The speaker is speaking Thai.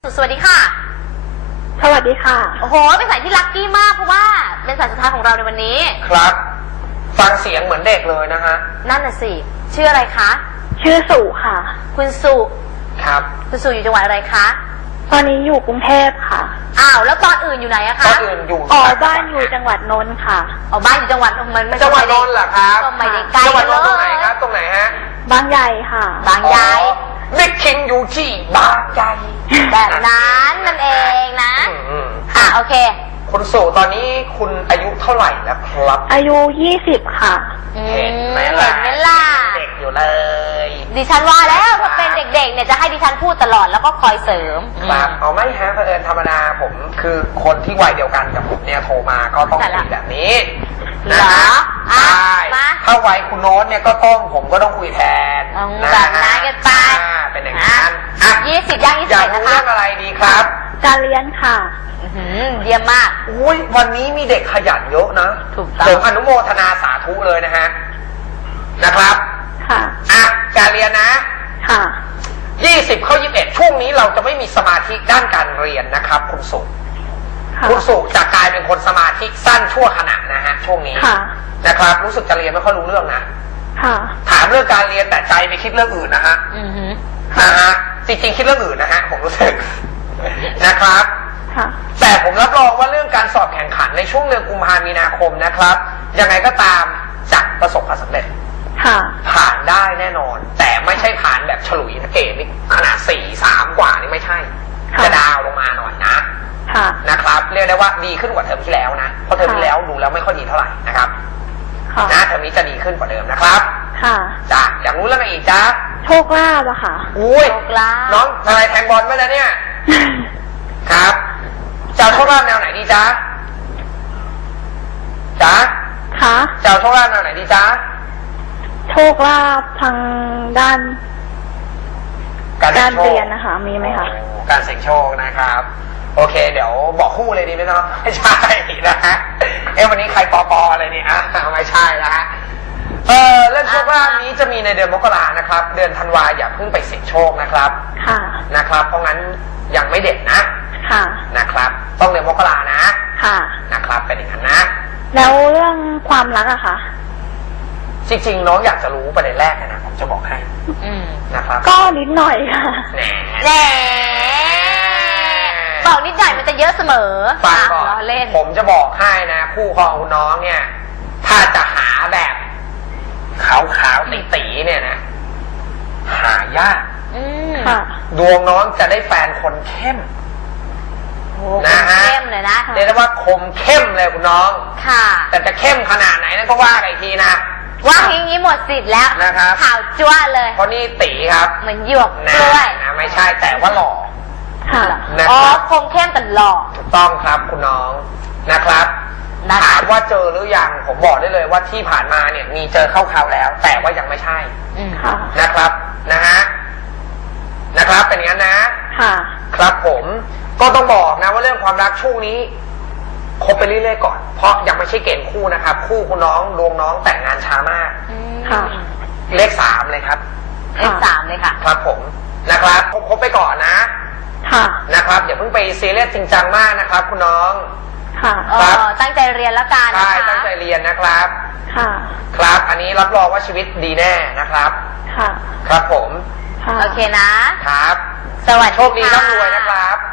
สวัสดีค่ะสวัสดีค่ะโอ้โหเป็นสายที่ลัคกี้มากเพราะว่าเป็นสายสุดท้ายของเราในวันนี้ครับฟังเสียงเหมือนเด็กเลยนะฮะนั่นน่ะสิชื่ออะไรคะชื่อสุค่ะคุณสุครับคุณสุอยู่จังหวัดอะไรคะตอนนี้อยู่กรุงเทพค่ะอ้าวแล้วตอนอื่นอยู่ไหนอะคะตอนอื่นอยู่บ้านอยู่จังหวัดนนท์ค่ะบ้านอยู่จังหวัดมันจังหวัดนนท์เหรอครับก็ไม่ได้ไกลจังหวัดนนท์ตรงไหนเลยครับตรงไหนฮะบางใหญ่ค่ะบางใหญ่บิ๊กคิงอยู่ที่บางใหญ่แบบนั้นนั่นเองนะโอเคคุณสุตอนนี้คุณอายุเท่าไหร่แล้วครับอายุ20ค่ะเห็นไหมล่ะเด็กอยู่เลยดิฉันว่าแล้วพอเป็นเด็กๆเนี่ยจะให้ดิฉันพูดตลอดแล้วก็คอยเสริมครับเอาไม่ฮะเผอิญธรรมดาผมคือคนที่วัยเดียวกันกับผมเนี่ยโทรมาก็ต้องคุยแบบนี้เหรอใช่ถ้าวัยคุณโน้ตเนี่ยก็ต้องผมก็ต้องคุยแทนแบบนั้นกันไปเป็นอย่างนั้น 20ย่าง21 อยากรู้เรื่องอะไรดีครับการเรียนค่ะเยี่ยมมากอุ้ยวันนี้มีเด็กขยันเยอะนะถูกต้องผมอนุโมทนาสาธุเลยนะฮะนะครับค่ะการเรียนนะค่ะ 20เข้า21ช่วงนี้เราจะไม่มีสมาธิด้านการเรียนนะครับคุณสุคุณสุจะกลายเป็นคนสมาธิสั้นชั่วขณะนะฮะช่วงนี้นะครับรู้สึกจะเรียนไม่ค่อยรู้เรื่องนะถามเรื่องการเรียนแต่ใจไปคิดเรื่องอื่นนะฮะจริงๆคิดเรื่องอื่นนะฮะผมรู้สึกนะครับแต่ผมรับรองว่าเรื่องการสอบแข่งขันในช่วงเดือนกุมภาพันธ์มีนาคมนะครับยังไงก็ตามจะประสบความสำเร็จผ่านได้แน่นอนแต่ไม่ใช่ผ่านแบบฉลุยนะเกณฑ์นี่ขนาด4-3กว่านี่ไม่ใช่จะดาวลงมาหน่อยนะนะครับเรียกได้ว่าดีขึ้นกว่าเทอมที่แล้วนะเพราะเทอมที่แล้วดูแล้วไม่ค่อยดีเท่าไหร่นะครับนะเทอมนี้จะดีขึ้นกว่าเดิมนะครับจ้ะอยากรู้เรื่องอะไรอีกจ๊ะโชคลาภอะค่ะอุ้ยน้องอะไรแทงบอลไหมนะเนี่ยครับจะเอาโชคลาภแนวไหนดีจ๊ะจะเอาโชคลาภแนวไหนดีจ๊ะโชคลาภทางด้านการเรียนนะคะมีไหมคะการเสี่ยงโชคนะครับโอเคเดี๋ยวบอกคู่เลยดีไหมเนาะไม่ใช่นะฮะวันนี้ใครปออะไรนี่ไม่ใช่นะฮะเรื่องโชคลาภนี้จะมีในเดือนมกรานะครับเดือนธันวาอย่าเพิ่งไปเสี่ยงโชคนะครับนะครับเพราะงั้นยังไม่เด็ดนะนะครับต้องเดือนมกรานะนะครับเป็นอย่างนั้นนะแล้วเรื่องความรักอะคะจริงๆน้องอยากจะรู้ประเด็นแรกนะผมจะบอกให้นะครับก็นิดหน่อยค่ะแหน่บอกนิดหน่อยมันจะเยอะเสมอฟังก่อนผมจะบอกให้นะคู่ครองคุณน้องเนี่ยถ้าจะหาแบบขาวๆตีๆเนี่ยนะหายากดวงน้องจะได้แฟนคนเข้มนะฮะเข้มเลยนะเรียกได้ว่าคมเข้มเลยคุณน้องแต่จะเข้มขนาดไหนนั่นก็ว่ากันอีกทีนะว่าอย่างนี้หมดสิทธิ์แล้วนะครับข่าวจ้วเลยเพราะนี่ตีครับเหมือนหยวกกล้วยนะไม่ใช่แต่ว่าหล่อคมเข้มแต่หล่อถูกต้องครับคุณน้องนะครับถามว่าเจอหรือยังผมบอกได้เลยว่าที่ผ่านมาเนี่ยมีเจอเข้าๆแล้วแต่ว่ายังไม่ใช่นะครับนะครับเป็นอย่างนั้นนะครับผมก็ต้องบอกนะว่าเรื่องความรักช่วงนี้คบไปเรื่อยๆก่อนเพราะยังไม่ใช่เกณฑ์คู่นะครับคู่คุณน้องดวงน้องแต่งงานช้ามากเลข3เลยครับเลข3เลยค่ะครับผมนะครับคบไปก่อนนะครับอย่าเพิ่งไปซีเรียสจริงจังมากนะครับคุณน้องตั้งใจเรียนแล้วกันใช่ตั้งใจเรียนนะครับครับอันนี้รับรองว่าชีวิตดีแน่นะครับครับผมโอเคนะครับสวัสดีโชคดีร่ำรวยนะครับ